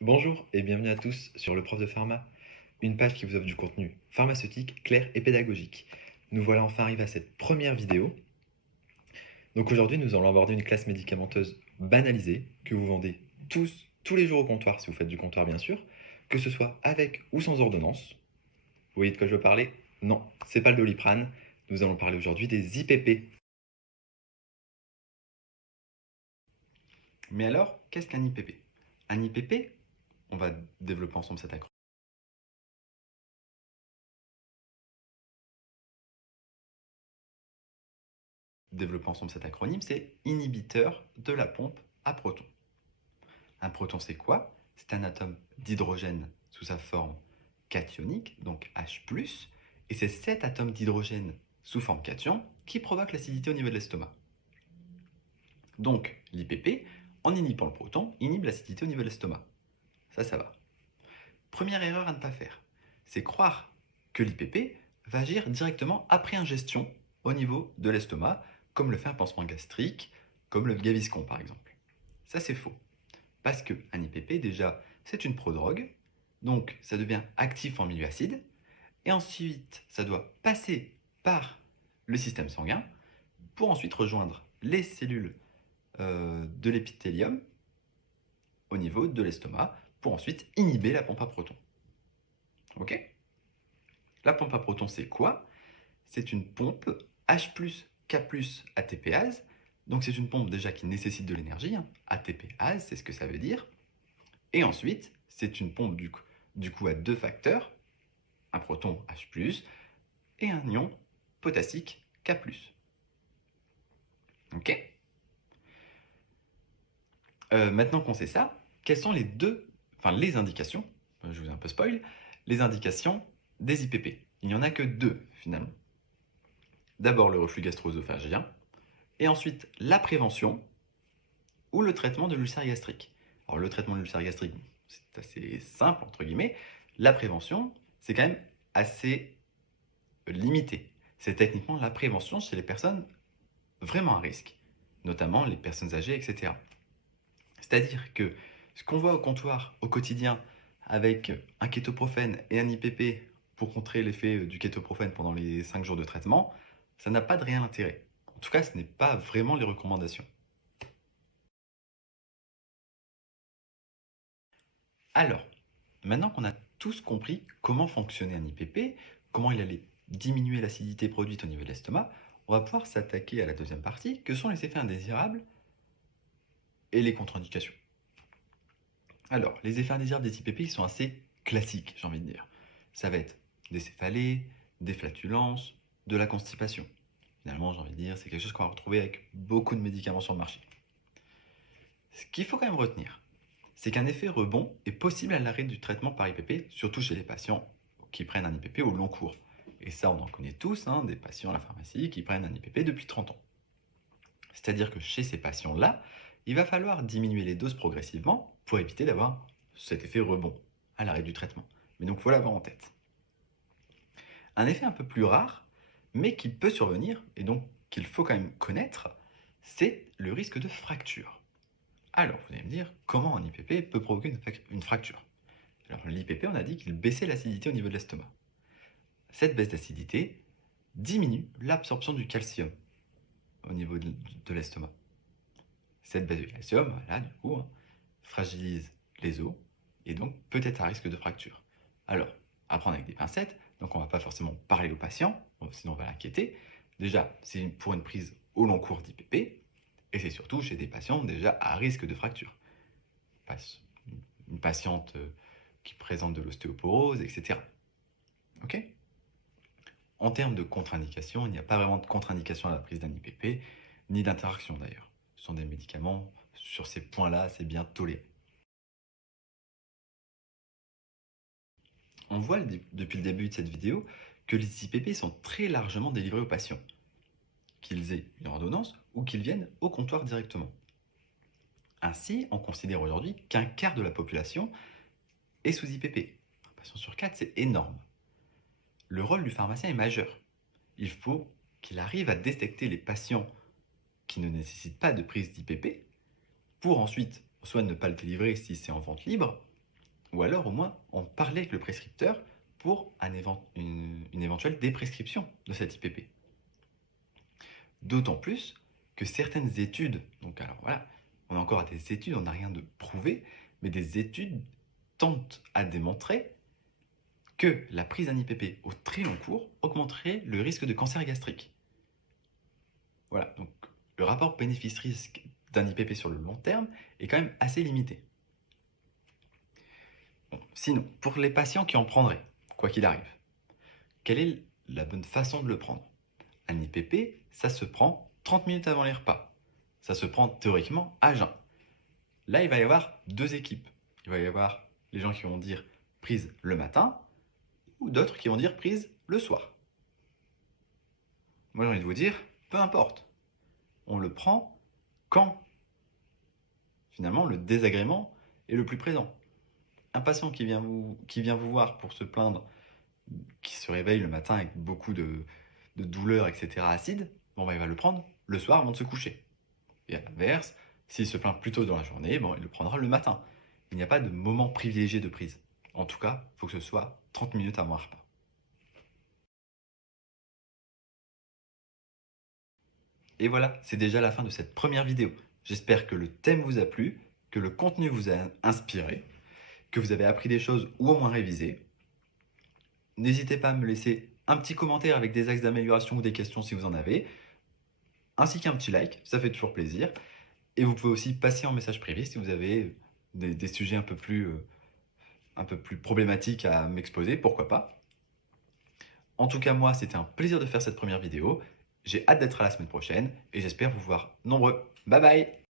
Bonjour et bienvenue à tous sur Le Prof de Pharma, une page qui vous offre du contenu pharmaceutique clair et pédagogique. Nous voilà enfin arrivés à cette première vidéo. Donc aujourd'hui, nous allons aborder une classe médicamenteuse banalisée que vous vendez tous les jours au comptoir, si vous faites du comptoir bien sûr, que ce soit avec ou sans ordonnance. Vous voyez de quoi je veux parler? Non, c'est pas le Doliprane. Nous allons parler aujourd'hui des IPP. Mais alors, qu'est-ce qu'un IPP? Un IPP, on va développer ensemble cet acronyme. C'est inhibiteur de la pompe à protons. Un proton, c'est quoi? C'est un atome d'hydrogène sous sa forme cationique, donc H+, et c'est cet atome d'hydrogène sous forme cation qui provoque l'acidité au niveau de l'estomac. Donc, l'IPP, en inhibant le proton, inhibe l'acidité au niveau de l'estomac. Ça va. Première erreur à ne pas faire, c'est croire que l'IPP va agir directement après ingestion au niveau de l'estomac, comme le fait un pansement gastrique, comme le Gaviscon par exemple. Ça, c'est faux. Parce qu'un IPP, déjà, c'est une prodrogue, donc ça devient actif en milieu acide, et ensuite, ça doit passer par le système sanguin pour ensuite rejoindre les cellules de l'épithélium au niveau de l'estomac, pour ensuite inhiber la pompe à protons. Ok? La pompe à protons, c'est quoi? C'est une pompe H+, K+, ATPase, donc c'est une pompe déjà qui nécessite de l'énergie, hein. ATPase, c'est ce que ça veut dire. Et ensuite, c'est une pompe du coup à deux facteurs, un proton H+, et un ion potassique K+. Ok? Maintenant qu'on sait ça, quelles sont les indications, je vous ai un peu spoil, les indications des IPP? Il n'y en a que deux finalement. D'abord le reflux gastro-œsophagien, et ensuite la prévention ou le traitement de l'ulcère gastrique. Alors le traitement de l'ulcère gastrique, c'est assez simple, entre guillemets. La prévention, c'est quand même assez limité. C'est techniquement la prévention chez les personnes vraiment à risque, notamment les personnes âgées, etc. C'est-à-dire que ce qu'on voit au comptoir au quotidien avec un kétoprofène et un IPP pour contrer l'effet du kétoprofène pendant les 5 jours de traitement, ça n'a pas de réel intérêt. En tout cas, ce n'est pas vraiment les recommandations. Alors, maintenant qu'on a tous compris comment fonctionnait un IPP, comment il allait diminuer l'acidité produite au niveau de l'estomac, on va pouvoir s'attaquer à la deuxième partie, que sont les effets indésirables et les contre-indications. Alors, les effets indésirables des IPP sont assez classiques, j'ai envie de dire. Ça va être des céphalées, des flatulences, de la constipation. Finalement, j'ai envie de dire, c'est quelque chose qu'on va retrouver avec beaucoup de médicaments sur le marché. Ce qu'il faut quand même retenir, c'est qu'un effet rebond est possible à l'arrêt du traitement par IPP, surtout chez les patients qui prennent un IPP au long cours. Et ça, on en connaît tous, hein, des patients à la pharmacie qui prennent un IPP depuis 30 ans. C'est-à-dire que chez ces patients-là, il va falloir diminuer les doses progressivement pour éviter d'avoir cet effet rebond à l'arrêt du traitement. Mais donc, il faut l'avoir en tête. Un effet un peu plus rare, mais qui peut survenir, et donc qu'il faut quand même connaître, c'est le risque de fracture. Alors, vous allez me dire, comment un IPP peut provoquer une fracture? Alors, l'IPP, on a dit qu'il baissait l'acidité au niveau de l'estomac. Cette baisse d'acidité diminue l'absorption du calcium au niveau de l'estomac. Cette baisse de calcium, voilà, du coup, fragilise les os et donc peut être à risque de fracture. Alors, à prendre avec des pincettes, donc on ne va pas forcément parler au patient, sinon on va l'inquiéter. Déjà, c'est pour une prise au long cours d'IPP, et c'est surtout chez des patients déjà à risque de fracture. Une patiente qui présente de l'ostéoporose, etc. Ok? En termes de contre-indication, il n'y a pas vraiment de contre-indication à la prise d'un IPP, ni d'interaction d'ailleurs. Ce sont des médicaments, sur ces points-là, c'est bien toléré. On voit depuis le début de cette vidéo que les IPP sont très largement délivrés aux patients, qu'ils aient une ordonnance ou qu'ils viennent au comptoir directement. Ainsi, on considère aujourd'hui qu'un quart de la population est sous IPP. Un patient sur 4, c'est énorme. Le rôle du pharmacien est majeur. Il faut qu'il arrive à détecter les patients qui ne nécessitent pas de prise d'IPP pour ensuite soit ne pas le délivrer si c'est en vente libre, Ou alors au moins en parler avec le prescripteur pour une éventuelle déprescription de cette IPP. D'autant plus que certaines études, donc alors voilà, on a encore des études, on n'a rien de prouvé, mais des études tentent à démontrer que la prise d'un IPP au très long cours augmenterait le risque de cancer gastrique. Voilà, donc le rapport bénéfice-risque d'un IPP sur le long terme est quand même assez limité. Bon, sinon, pour les patients qui en prendraient, quoi qu'il arrive, quelle est la bonne façon de le prendre? Un IPP, ça se prend 30 minutes avant les repas. Ça se prend théoriquement à jeun. Là, il va y avoir deux équipes. Il va y avoir les gens qui vont dire prise le matin ou d'autres qui vont dire prise le soir. Moi, j'ai envie de vous dire, peu importe. On le prend quand, finalement, le désagrément est le plus présent. Un patient qui vient vous voir pour se plaindre, qui se réveille le matin avec beaucoup de douleurs, etc., acides, bon, bah, il va le prendre le soir avant de se coucher. Et à l'inverse, s'il se plaint plus tôt dans la journée, bon, il le prendra le matin. Il n'y a pas de moment privilégié de prise. En tout cas, il faut que ce soit 30 minutes avant un repas. Et voilà, c'est déjà la fin de cette première vidéo. J'espère que le thème vous a plu, que le contenu vous a inspiré, que vous avez appris des choses ou au moins révisé. N'hésitez pas à me laisser un petit commentaire avec des axes d'amélioration ou des questions si vous en avez, ainsi qu'un petit like, ça fait toujours plaisir. Et vous pouvez aussi passer en message privé si vous avez des sujets un peu plus problématiques à m'exposer, pourquoi pas. En tout cas, moi, c'était un plaisir de faire cette première vidéo. J'ai hâte d'être à la semaine prochaine et j'espère vous voir nombreux. Bye bye!